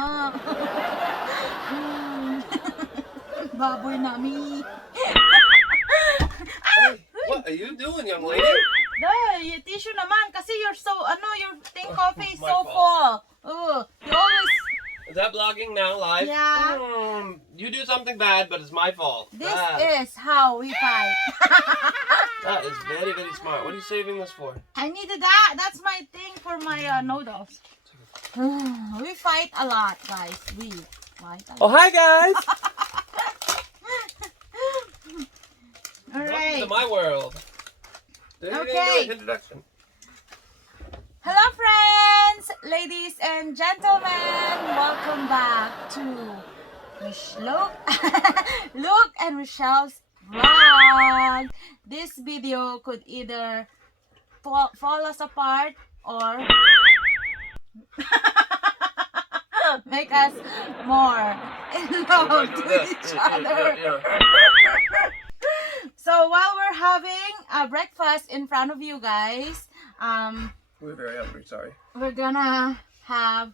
anak. Baboy nami. Hey, what are you doing, young lady? Day, tissue naman kasi your coffee is My so fault. full. You always. Is that vlogging now live? Yeah. You do something bad, but it's my fault. This is how we fight. That is very, very smart. What are you saving this for? I needed that. That's my thing for my noodles. We fight a lot, guys. We fight a lot. Oh, hi, guys. All Welcome right. to my world. Okay. Introduction. Hello, friends, ladies and gentlemen. Welcome back to Luke and Michelle's vlog. This video could either fall us apart or make us more in love with each other. So while we're having a breakfast in front of you guys, We're very hungry, sorry. we're gonna have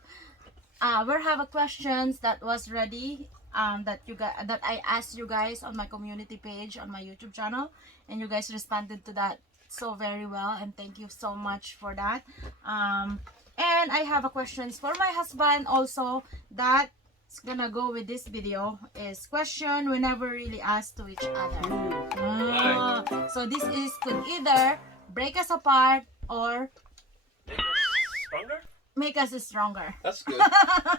a questions that was ready that I asked you guys on my community page on my YouTube channel, and you guys responded to that so very well, and thank you so much for that. And I have a questions for my husband also that's gonna go with this video, is question we never really ask to each other. So this could either break us apart or Make us stronger? make us stronger. That's good.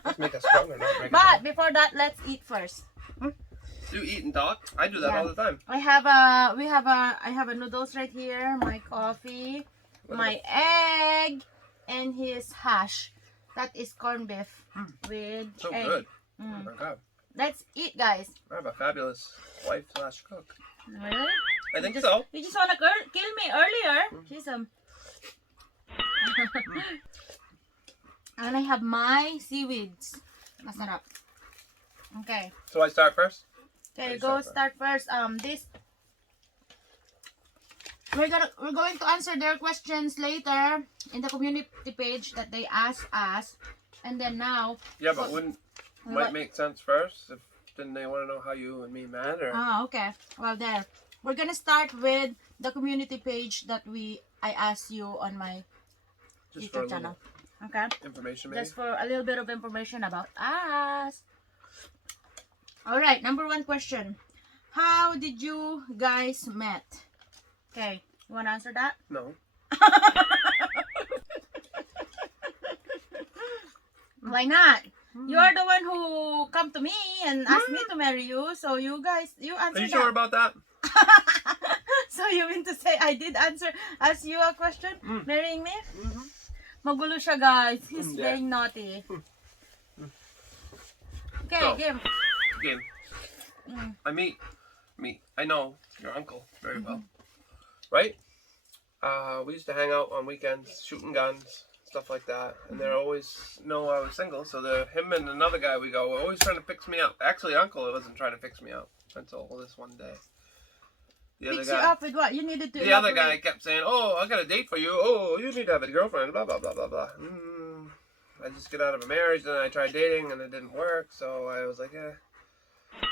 Let's make us stronger, not break us But apart. before that, let's eat first. You eat and talk? I do that Yeah. all the time. I have a noodles right here, my coffee, my egg, and his hash. That is corned beef with So egg. good. Oh my God. Let's eat, guys. I have a fabulous wife/cook. Really? I think so. You just wanna kill me earlier. She's And I have my seaweeds. Masarap. Okay. So I start first? Okay, You go start start first. We're going to answer their questions later in the community page that they asked us, and then now. Yeah, but might What? make sense first. Didn't they want to know how you and me met? Or? Okay. Well, there. We're gonna start with the community page that I asked you on my Just for a YouTube channel. little Okay. information, maybe? Just for a little bit of information about us. All right. Number one question: how did you guys met? Okay. You wanna answer that? No. Why not? You are the one who come to me and asked me to marry you. So you answer Are you that. sure about that? So you mean to say I did ask you a question? Marrying me? Magulo siya, guys. He's Hindi. very naughty. Okay, So. game. Game. I I know your uncle very well. Right? We used to hang out on weekends, shooting guns, stuff like that. And they always know I was single, so him and another guy we go were always trying to fix me up. Actually, uncle wasn't trying to fix me up until this one day. The Fix you up with what? You needed to The other guy elaborate. kept saying, "Oh, I got a date for you. Oh, you need to have a girlfriend." Blah blah blah blah blah. I just get out of a marriage, and I tried dating, and it didn't work. So I was like, "Eh."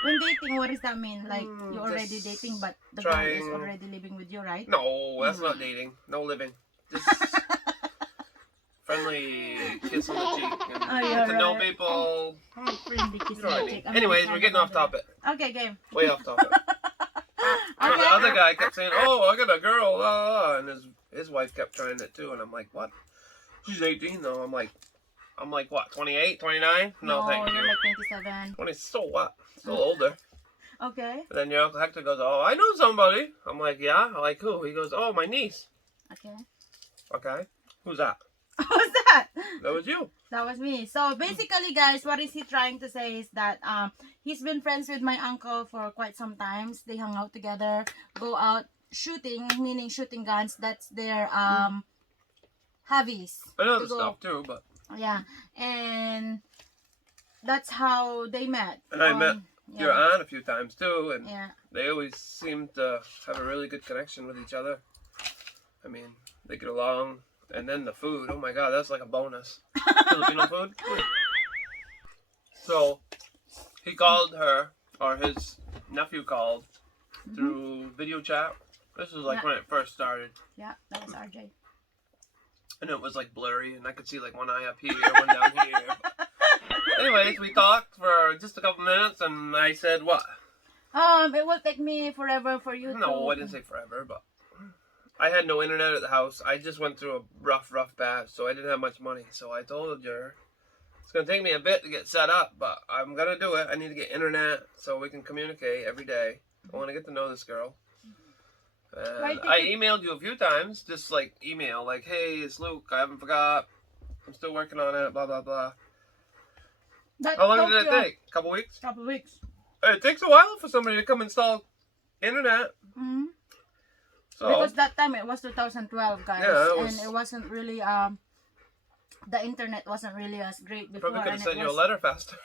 When dating, what does that mean? Like, you're already just dating, but the guy is trying- already living with you, right? No, that's not dating. No living. Just friendly kiss on the cheek and you're get to know right. people. Friendly kiss You know what I and mean. cheek. I'm Anyways, not we're getting off topic. Okay, game. Way off topic. So the other guy kept saying, "Oh, I got a girl," and his wife kept trying it too, and I'm like, "What? She's 18 though." I'm like, what? 28, 29? No, thank you're you. like 27. 20. So what? Still older. Okay. And then your Uncle Hector goes, "Oh, I know somebody." I'm like, "Yeah, like who?" He goes, "Oh, my niece." Okay. Okay, who's that? What's that? That was you. That was me. So basically, guys, what is he trying to say is that he's been friends with my uncle for quite some times. They hang out together, go out shooting, meaning shooting guns. That's their hobbies. I know to the go. stuff too, but Yeah, and that's how they met. and I met your yeah. aunt a few times too, and Yeah. they always seem to have a really good connection with each other. I mean, they get along. And then the food, oh my God, that's like a bonus. Filipino food. So he called her, or his nephew called through video chat. This was like when it first started. Yeah, that was RJ. And it was like blurry, and I could see like one eye up here, one down here. Anyways, we talked for just a couple minutes, and I said, what? It will take me forever for you to... No, I didn't say forever, but I had no internet at the house. I just went through a rough patch, so I didn't have much money. So I told her, it's going to take me a bit to get set up, but I'm going to do it. I need to get internet so we can communicate every day. I want to get to know this girl. And I emailed you a few times, just like email, like, hey, it's Luke, I haven't forgot. I'm still working on it, blah, blah, blah. How long did it take? A couple weeks? Couple weeks. It takes a while for somebody to come install internet. Mm-hmm. So, because that time it was 2012, guys. Yeah, and it wasn't really, the internet wasn't really as great before. Probably could have sent you a letter faster.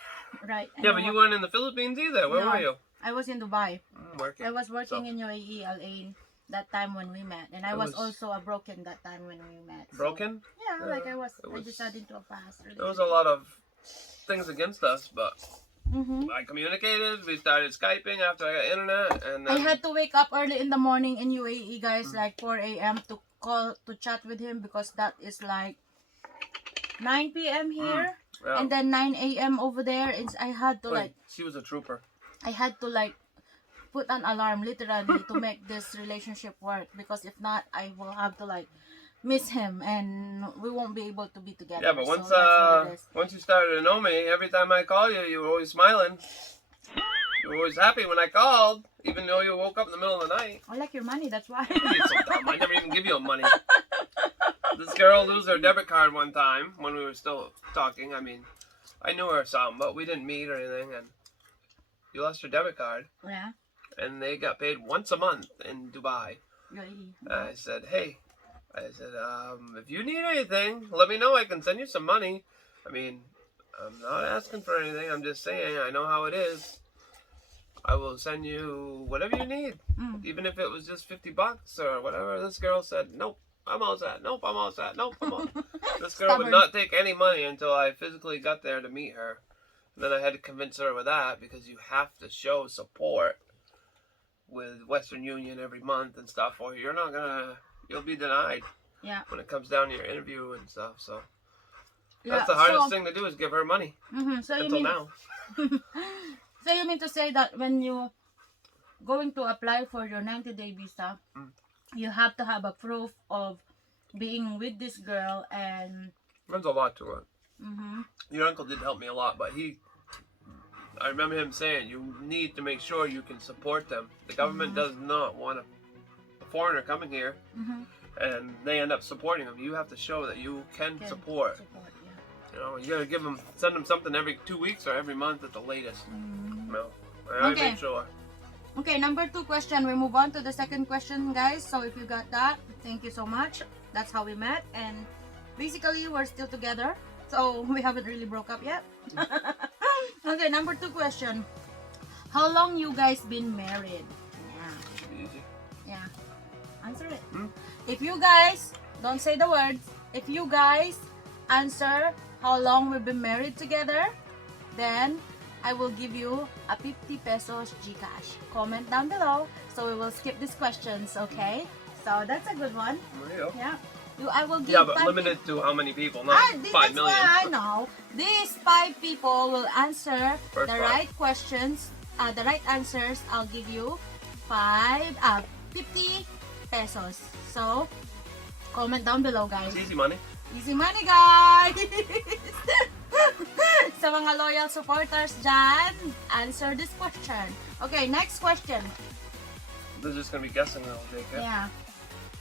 Right. Yeah, but you weren't in the Philippines either. Where were you? I was in Dubai. Working. I was working in UAE, LA, that time when we met. And I was also a broken that time when we met. So, broken? Yeah, like I just had into a past relationship. There was a lot of things against us, but I communicated. We started Skyping after I got internet. And I had to wake up early in the morning in UAE, guys, like 4 a.m. to chat with him because that is like 9 p.m. here. Yeah. And then 9 a.m. over there. I had to She was a trooper. I had to like put an alarm literally to make this relationship work, because if not, I will have to like miss him and we won't be able to be together. Yeah, but once so once you started to know me, every time I call you, you were always smiling. You were always happy when I called, even though you woke up in the middle of the night. I like your money, that's why. You're so dumb. I never even give you money. This girl lose her debit card one time when we were still talking. I mean, I knew her some, but we didn't meet or anything. And you lost your debit card. Yeah. And they got paid once a month in Dubai. I said, hey, if you need anything, let me know. I can send you some money. I mean, I'm not asking for anything. I'm just saying, I know how it is. I will send you whatever you need. Even if it was just $50 or whatever. This girl said, nope, I'm all set. Nope, I'm all set. Nope, I'm all set. This girl would not take any money until I physically got there to meet her. And then I had to convince her with that, because you have to show support with Western Union every month and stuff, or you're not gonna, you'll be denied. Yeah. When it comes down to your interview and stuff, so that's the hardest thing to do, is give her money. So until now. So you mean to say that when you going to apply for your 90-day visa, you have to have a proof of being with this girl, and there's a lot to it. Your uncle did help me a lot, but I remember him saying, you need to make sure you can support them. The government does not want a foreigner coming here, and they end up supporting them. You have to show that you can support. You know, you gotta send them something every 2 weeks or every month at the latest. No, I make sure. Okay, number 2 question. We move on to the second question, guys. So if you got that, thank you so much. That's how we met, and basically we're still together. So we haven't really broke up yet. Okay, number 2 question. How long you guys been married? Yeah. Easy. Yeah. Answer it. If you guys, don't say the words. If you guys answer how long we've been married together, then I will give you a 50 pesos GCash. Comment down below. So we will skip these questions, okay? So that's a good one. There you go. Yeah. I will give but limited to how many people, not 5 million. I know. These 5 people will answer the right questions, the right answers. I'll give you 50 pesos. So, comment down below, guys. It's easy money. Easy money, guys! Sa mga loyal supporters dyan, answer this question. Okay, next question. They're just gonna be guessing now, Jake. Yeah.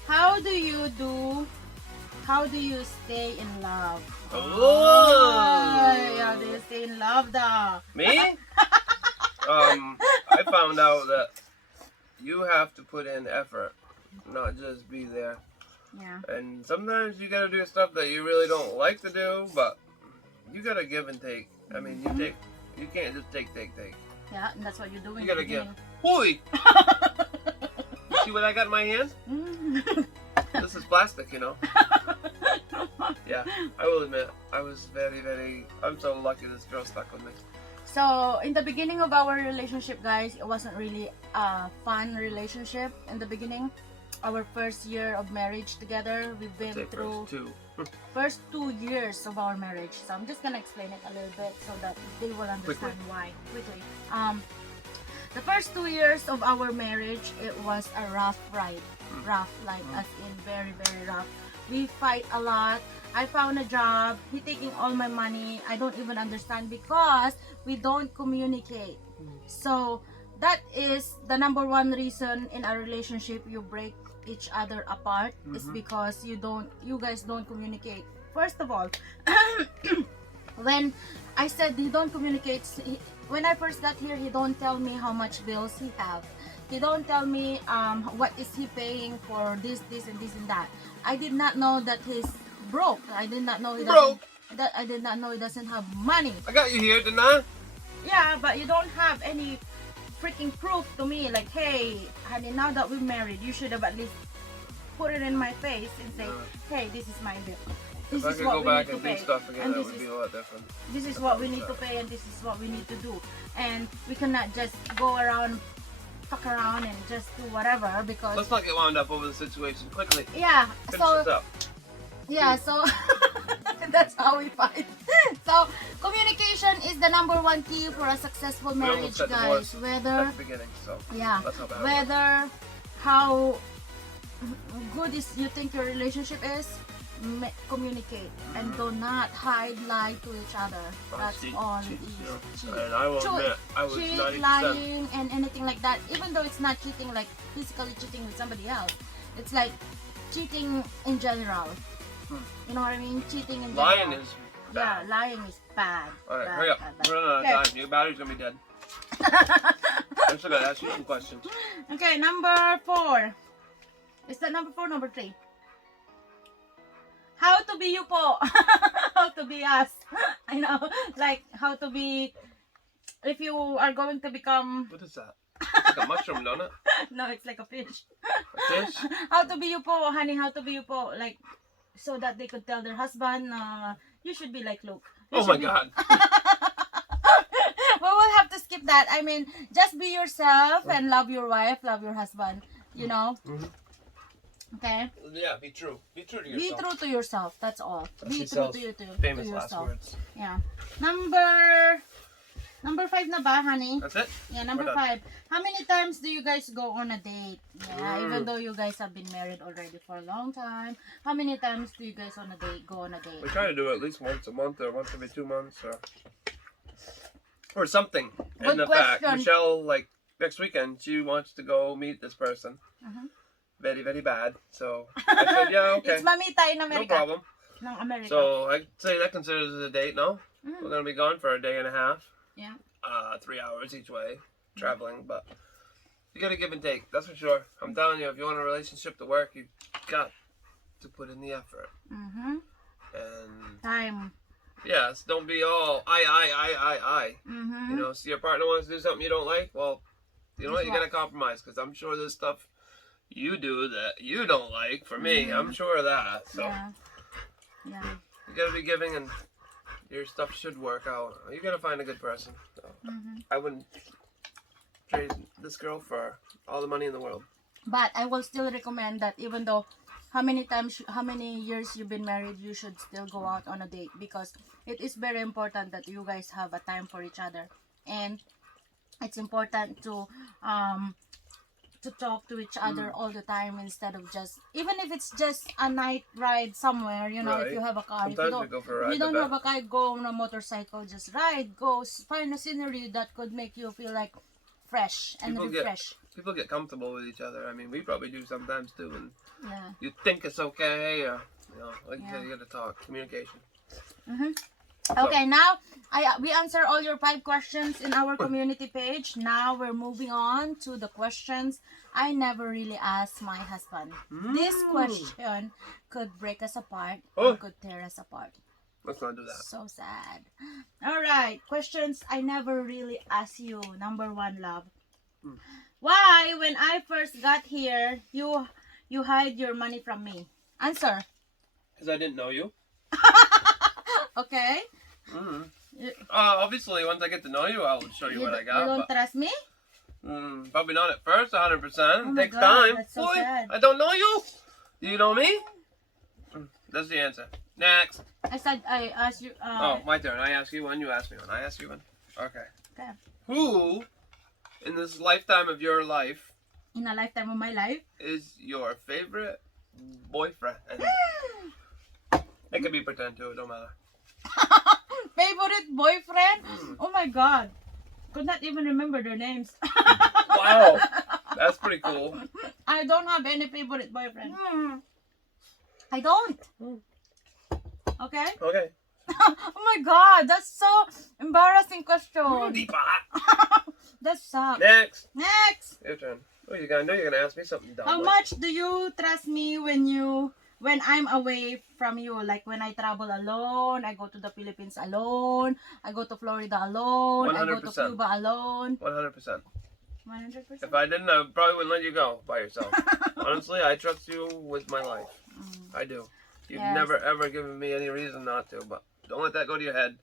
How do you stay in love? How do you stay in love, though? Me? I found out that you have to put in effort, not just be there. Yeah. And sometimes you gotta do stuff that you really don't like to do, but you gotta give and take. I mean, you can't just take. Yeah, and that's what you're doing. You gotta give. Hooey! See what I got in my hand? This is plastic, you know. Yeah, I will admit, I was very, I'm so lucky this girl stuck with me. So in the beginning of our relationship, guys, it wasn't really a fun relationship in the beginning. Our first year of marriage together, we've been Say through first two. first 2 years of our marriage. So I'm just gonna explain it a little bit so that they will understand why quickly. The first 2 years of our marriage, it was a rough ride. Rough, like as in very, very rough. We fight a lot. I found a job. He taking all my money. I don't even understand because we don't communicate. So that is the number one reason in a relationship you break each other apart is because you guys don't communicate. First of all, when I said he don't communicate, when I first got here, he don't tell me how much bills he have. He don't tell me what is he paying for this, and this and that. I did not know that he's broke. I did not know he doesn't. That I did not know he doesn't have money. I got you here, didn't I? Yeah, but you don't have any freaking proof to me. Like, hey, honey, now that we're married, you should have at least put it in my face and say, hey, this is my bill. This If I is could what go we back need to and do pay. stuff again, And that this would is be a lot different. this is what we need to pay, and this is what we need to do. And we cannot just go around, fuck around, and just do whatever because. Let's not get wound up over the situation quickly. Yeah. Finish So. this up. Yeah, so that's how we fight. So communication is the number one key for a successful We marriage, almost got guys. divorced Whether at the beginning, so yeah, that's how bad it was. whether how good is you think your relationship is, communicate and do not hide, lie to each other. That's all it is. Cheat. And I will admit, I was Cheat, 90%. lying, and anything like that. Even though it's not cheating, like physically cheating with somebody else, it's like cheating in general. You know what I mean? Cheating in general. Lying is bad. Yeah, lying is bad. Alright, Bad, hurry up. bad, bad. We're running out Okay. of time. Your battery's gonna be dead. I'm still gonna ask you some questions. Okay, number 4. Is that number 4 number 3? How to be you po. How to be us. I know. Like, how to be... If you are going to become... What is that? It's like a mushroom, don't it? No, it's like a fish. A fish? How to be you po, honey. How to be you po. Like, so that they could tell their husband, you should be like Luke. You Oh my should be- god. Well, we'll have to skip that. I mean, just be yourself and love your wife, love your husband. You know? Okay? Yeah, be true. Be true to Be yourself. true to yourself. That's all. That's Be she true sells to famous last yourself. words. Yeah. Number 5 na ba, honey? That's it? Yeah, number We're 5. done. How many times do you guys go on a date? Yeah, even though you guys have been married already for a long time. How many times do you guys go on a date? We try to do it at least once a month or once every 2 months or something. Good And the fact, question. Michelle, like next weekend, she wants to go meet this person. Very, very bad. So I said, yeah, okay. It's mamita in No America. problem. Ng America. So I say that considers it a date, no? We're gonna be gone for a day and a half. Yeah. 3 hours each way, traveling, but you gotta give and take, that's for sure. I'm telling you, if you want a relationship to work, you got to put in the effort. And Time. yes, don't be all I. You know, see your partner wants to do something you don't like, well, you know what, you gotta compromise, because I'm sure there's stuff you do that you don't like. For me, I'm sure of that. So Yeah. you gotta be giving, and your stuff should work out. You gotta find a good person. So, I wouldn't trade this girl for all the money in the world. But I will still recommend that even though how many years you've been married, you should still go out on a date because it is very important that you guys have a time for each other. And it's important to talk to each other all the time instead of just, even if it's just a night ride somewhere, you know, if Right. you have a car. Sometimes we go for a ride. If you don't to have a car, go on a motorcycle, just ride, go, find a scenery that could make you feel like fresh and refresh. People get comfortable with each other. I mean, we probably do sometimes too, and Yeah. you think it's okay, or you know, like you said, you gotta talk, communication. Okay, now we answer all your 5 questions in our community page. Now we're moving on to the questions I never really asked my husband. This question could break us apart or could tear us apart. Let's not do that. So sad. All right, questions I never really asked you. Number 1, love. Why, when I first got here, you hide your money from me? Answer. Because I didn't know you. Okay. Obviously, once I get to know you, I'll show you what I You got. don't trust me? Probably not at first, 100%. Oh my Takes God, time. that's so Boy, sad. I don't know you. Do you know me? That's the answer. Next. I asked you. Oh, my turn. I ask you one, you ask me one. I ask you one. Okay. Okay. Who, in this lifetime of your life, In a lifetime of my life. is your favorite boyfriend? It could be pretend too. It don't matter. Favorite boyfriend? Oh my God. Could not even remember their names. Wow. That's pretty cool. I don't have any favorite boyfriend. I don't. Okay? Okay. Oh my God, that's so embarrassing question. That's sad. Next. Next. Your turn. Oh, I know you're gonna ask me something dumb. How much do you trust me when I'm away from you? Like when I travel alone, I go to the Philippines alone, I go to Florida alone, I go to 100%. Cuba alone. 100%. 100%. If I didn't, I probably wouldn't let you go by yourself. Honestly, I trust you with my life. I do. You've Yes. never ever given me any reason not to, but don't let that go to your head.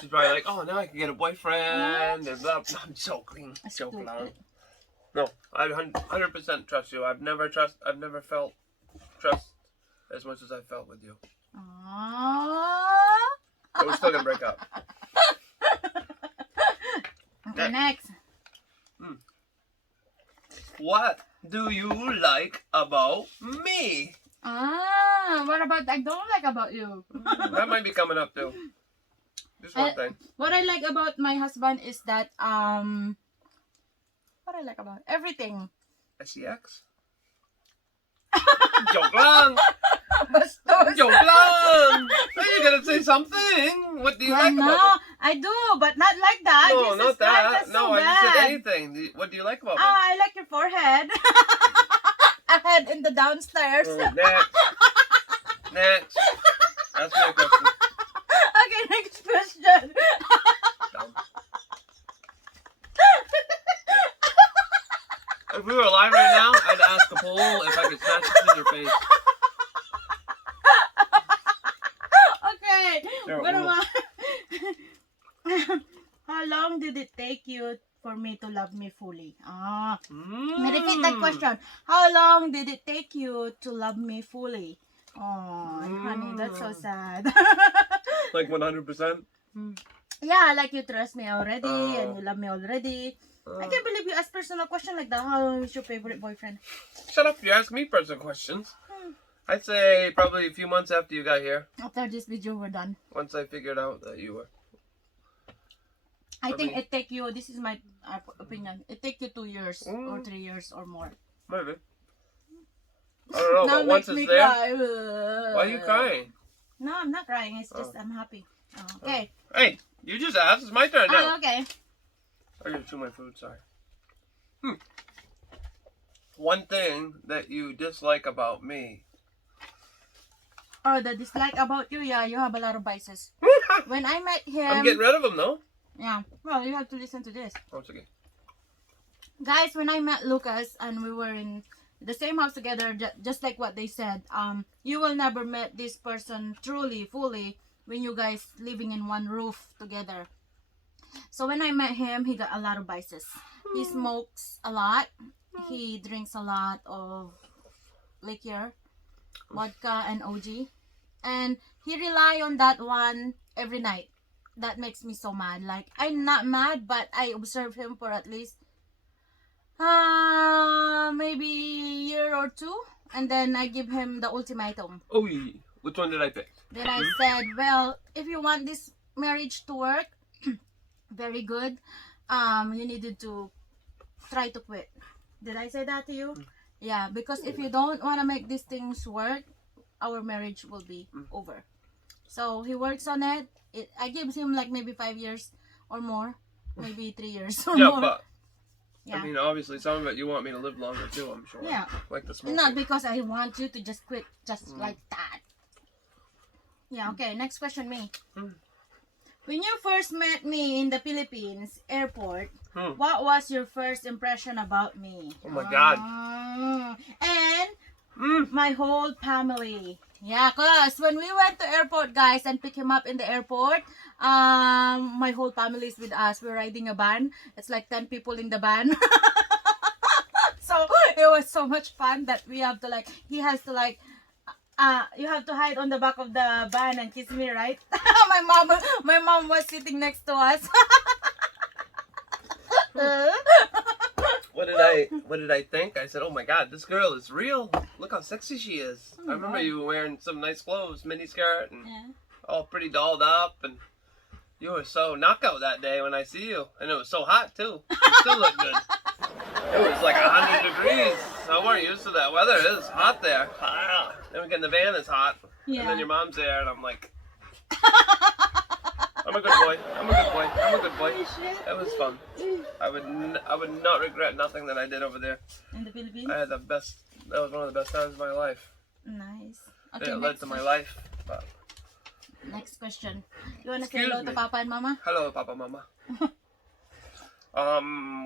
She's probably like, oh, now I can get a boyfriend. And blah. I'm joking. Joking. No, I 100% trust you. I've never felt trust as much as I felt with you. Aww. But we're still gonna break up. Okay, next. What do you like about me? What about I don't like about you? That might be coming up too. Just one thing. What I like about my husband is that what I like about everything. SEX? Joke lang! Bastos. Joke lang! Are you gonna say something? What do you like no, about me? I do, but not like that. No, Jesus not Christ, that. that's No, so I just said bad. anything. What do you like about me? I like your forehead. A head in the downstairs. Next. Next. Ask me a question. Okay, next question. Dumb. If we were live right now, I'd ask a poll if I could snatch it in your face. Okay. Sure, What we will. about how long did it take you for me to love me fully? Let me repeat that question. How long did it take you to love me fully? Oh, honey, that's so sad. Like 100%? Yeah, like you trust me already and you love me already. I can't believe you ask personal question like that. How is your favorite boyfriend? Shut up, you ask me personal questions. I'd say probably a few months after you got here. After this video, we're done. Once I figured out that you were. I think it take you, this is my opinion, it take you 2 years or 3 years or more. Maybe. I don't know, Now but once makes me it's there. cry. Why are you crying? No, I'm not crying. It's just I'm happy. Okay. Hey, you just asked. It's my turn now. Okay. I gotta chew my food, sorry. One thing that you dislike about me. Oh, the dislike about you, yeah, you have a lot of vices. When I met him, I'm getting rid of them, though. yeah, well, you have to listen to this. Oh, it's okay. Guys, when I met Lucas and we were in the same house together, just like what they said, you will never met this person truly, fully, when you guys living in one roof together. So when I met him, he got a lot of vices. He smokes a lot. He drinks a lot of liquor, vodka and OG. And he rely on that one every night. That makes me so mad. Like, I'm not mad, but I observe him for at least maybe a year or two. And then I give him the ultimatum. Oh, which one did I pick? Then I said, well, if you want this marriage to work, very good, you needed to try to quit. Did I say that to you? Yeah, because if you don't want to make these things work, our marriage will be over. So he works on it. I give him like maybe 5 years or more, maybe 3 years or more. But Yeah. I mean, obviously, some of it you want me to live longer too. I'm sure. Yeah. Like the smoke. Not because I want you to just quit just like that. Yeah, okay. Next question, me. When you first met me in the Philippines airport, what was your first impression about me? Oh my God. And my whole family. Yeah, cause when we went to airport, guys, and pick him up in the airport, my whole family is with us. We're riding a van. It's like 10 people in the van. So it was so much fun that we have to like. He has to like. You have to hide on the back of the van and kiss me, right? My mom was sitting next to us. What did I think? I said, "Oh my God, this girl is real. Look how sexy she is." Oh my I remember God. you wearing some nice clothes, mini skirt, and Yeah. all pretty dolled up, and you were so knockout that day when I see you, and it was so hot too. You still look good. It was like 100 degrees. I weren't used to that weather. It was hot there. Ah. Then we get in the van, it's hot, Yeah. and then your mom's there, and I'm like, I'm a good boy. I'm a good boy. I'm a good boy. It was fun. I would not regret nothing that I did over there. In the Philippines. I had the best. That was one of the best times of my life. Nice. It Okay, led to my life. But next question. You wanna say Excuse hello me. to Papa and Mama? hello, Papa, Mama.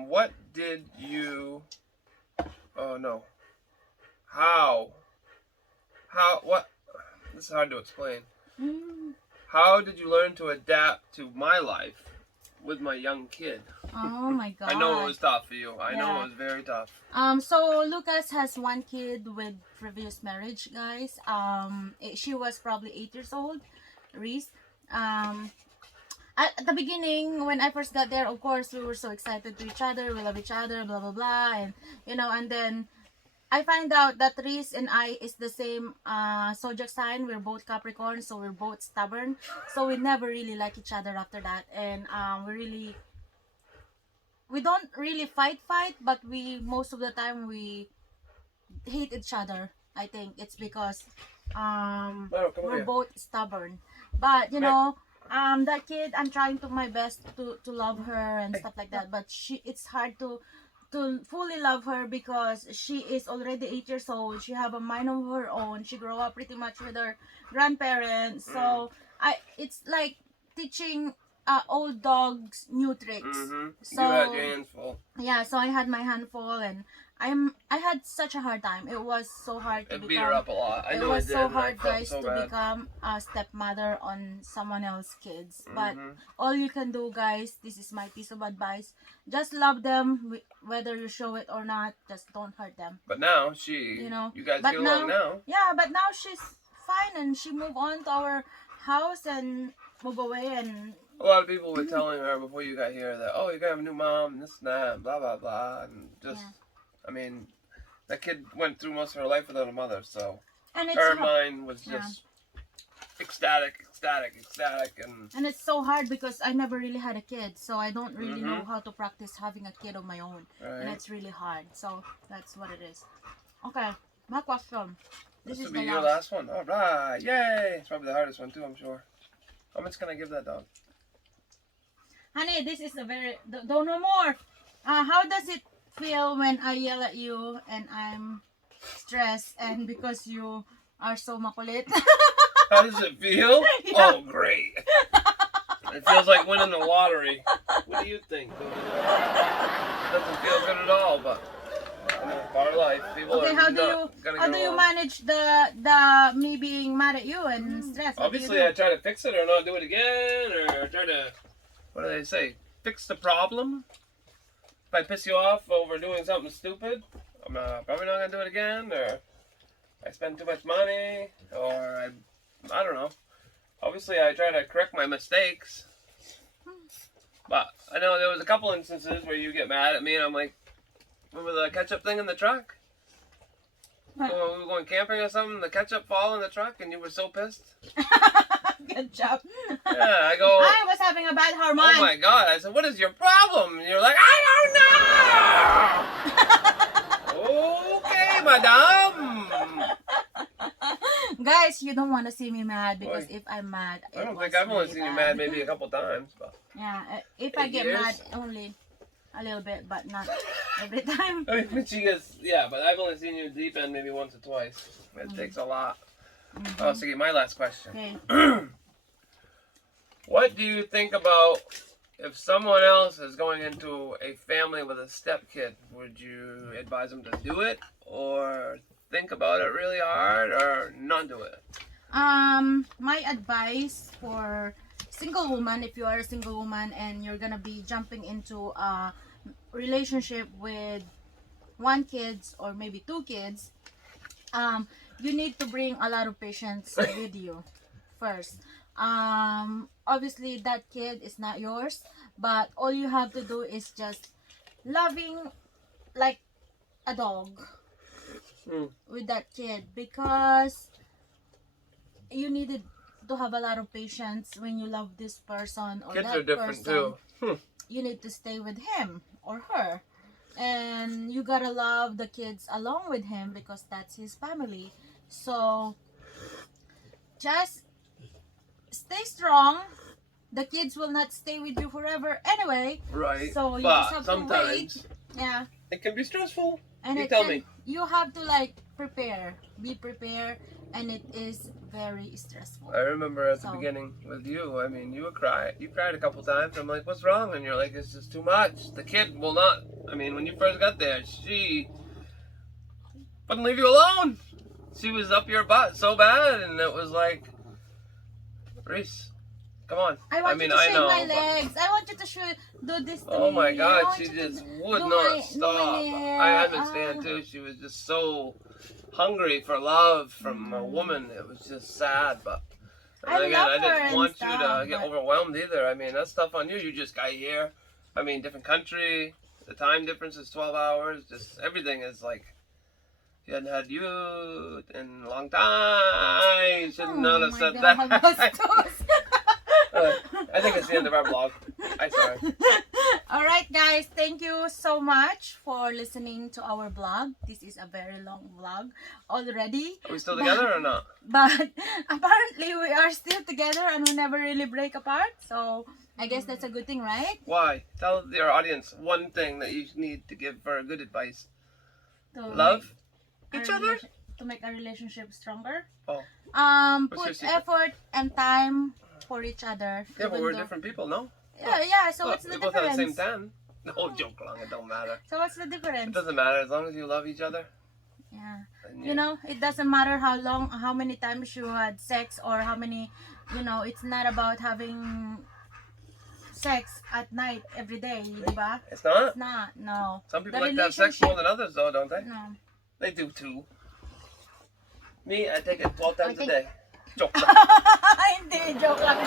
What did you? Oh no. How? What? This is hard to explain. How did you learn to adapt to my life with my young kid? Oh my God. I know it was tough for you. I know Yeah. it was very tough. So Lucas has one kid with previous marriage, guys. She was probably 8 years old, Reese. At the beginning, when I first got there, of course, we were so excited to each other. We love each other, blah blah blah, and and then I find out that Reese and I is the same zodiac sign. We're both Capricorn, so we're both stubborn. So we never really like each other after that, and we don't really fight, but we most of the time we hate each other. I think it's because Come we're here. both stubborn. But that kid, I'm trying to my best to love her and stuff like that. But it's hard to fully love her because she is already 8 years old. She have a mind of her own. She grew up pretty much with her grandparents. So it's like teaching old dogs new tricks. Mm-hmm. So You had your hands full. yeah, so I had my handful, and I had such a hard time. It was so hard to It beat her become. up a lot. I It know was it did. so and I hard, felt guys, so to bad. become a stepmother on someone else's kids. But Mhm. all you can do, guys, this is my piece of advice. Just love them, whether you show it or not. Just don't hurt them. But now you guys But get along now. yeah, but now she's fine, and she moved on to our house and move away, and A lot of people were telling her before you got here that, oh, you're gonna have a new mom, and this and that, and blah blah blah, and just, Yeah. I mean, that kid went through most of her life without a mother, so and it's her hard. mind was just ecstatic, and it's so hard because I never really had a kid, so I don't really know Mhm. how to practice having a kid of my own, and right. it's really hard. So that's what it is. Okay, my question. This This is will be the your last. last one. All right, yay! It's probably the hardest one too, I'm sure. How much can I give that dog? Honey, this is a very don't know more. How does it feel when I yell at you and I'm stressed and because you are so makulit? How does it feel? Yeah. Oh, great! It feels like winning the lottery. What do you think? It doesn't feel good at all, but part of life. People Okay, are how not gonna how get do you along. manage the me being mad at you and stress? What do you Obviously, do? I try to fix it or not do it again, or try to, what do they say? Fix the problem. If I piss you off over doing something stupid, I'm probably not gonna do it again, or I spend too much money, or I don't know. Obviously, I try to correct my mistakes. But I know there was a couple instances where you get mad at me, and I'm like, remember the ketchup thing in the truck? What? When we were going camping or something, the ketchup fall in the truck, and you were so pissed. Good job. Yeah, I go, I was having a bad hormone. oh my God. I said, what is your problem? And you're like, I don't know. Okay, madam. Guys, you don't want to see me mad because Boy. if I'm mad, I don't it think was I've only really seen you bad. mad maybe a couple times. But Yeah, if I 8 get years? mad, only a little bit, but not every time. I mean, she gets, yeah, but I've only seen you deep end maybe once or twice. It takes a lot. Oh, so my last question. Okay. What do you think about if someone else is going into a family with a stepkid? Would you advise them to do it, or think about it really hard, or not do it? My advice for single woman, if you are a single woman and you're gonna be jumping into a relationship with one kids or maybe two kids, you need to bring a lot of patience with you first. Obviously that kid is not yours, but all you have to do is just loving like a dog with that kid, because you needed to have a lot of patience when you love this person or Kids that are different person. too. You need to stay with him or her, and you gotta love the kids along with him because that's his family. So just stay strong. The kids will not stay with you forever anyway. Right. So you but just have to wait. sometimes Yeah. it can be stressful. And You it tell can, me. you have to like prepare. Be prepared, and it is very stressful. I remember at the So- beginning with you, I mean, you would cry. You cried a couple times. I'm like, what's wrong? And you're like, it's just too much. The kid will not. I mean, when you first got there, she wouldn't leave you alone. She was up your butt so bad, and it was like, Reese, come on. I want mean, you to shave my but- legs. I want you to do this to Oh me. my I God, want she you to just do would my- not do my stop. hair. I understand too. She was just so hungry for love from a woman. It was just sad, but I again, love I her didn't and want you stuff, to get but- overwhelmed either. I mean, that's stuff on you. You just got here. I mean, different country. The time difference is 12 hours. Just everything is like, you hadn't had you in a long time. You should not have said that. I think it's the end of our vlog. I'm sorry. Alright guys, thank you so much for listening to our vlog. This is a very long vlog already. Are we still together or not? But apparently we are still together and we never really break apart. So I guess that's a good thing, right? Why? Tell your audience one thing that you need to give for good advice. To Love make each our other? to make a relationship stronger. Oh. What's your Put secret? effort and time for each other. Yeah, but even we're though- different people, no? Yeah, so Look, what's the we both have the same difference? tan. No, joke long, it don't matter. So what's the It difference? doesn't matter as long as you love each other. Yeah. then You know, it doesn't matter how many times you had sex or how many, it's not about having sex at night every day, diba? It's not. It's not, no. Some people The like to have sex more relationship- than others, though, don't they? No. They do too. Me, I take it 12 times a think- day. Joke. Hindi, joke lang.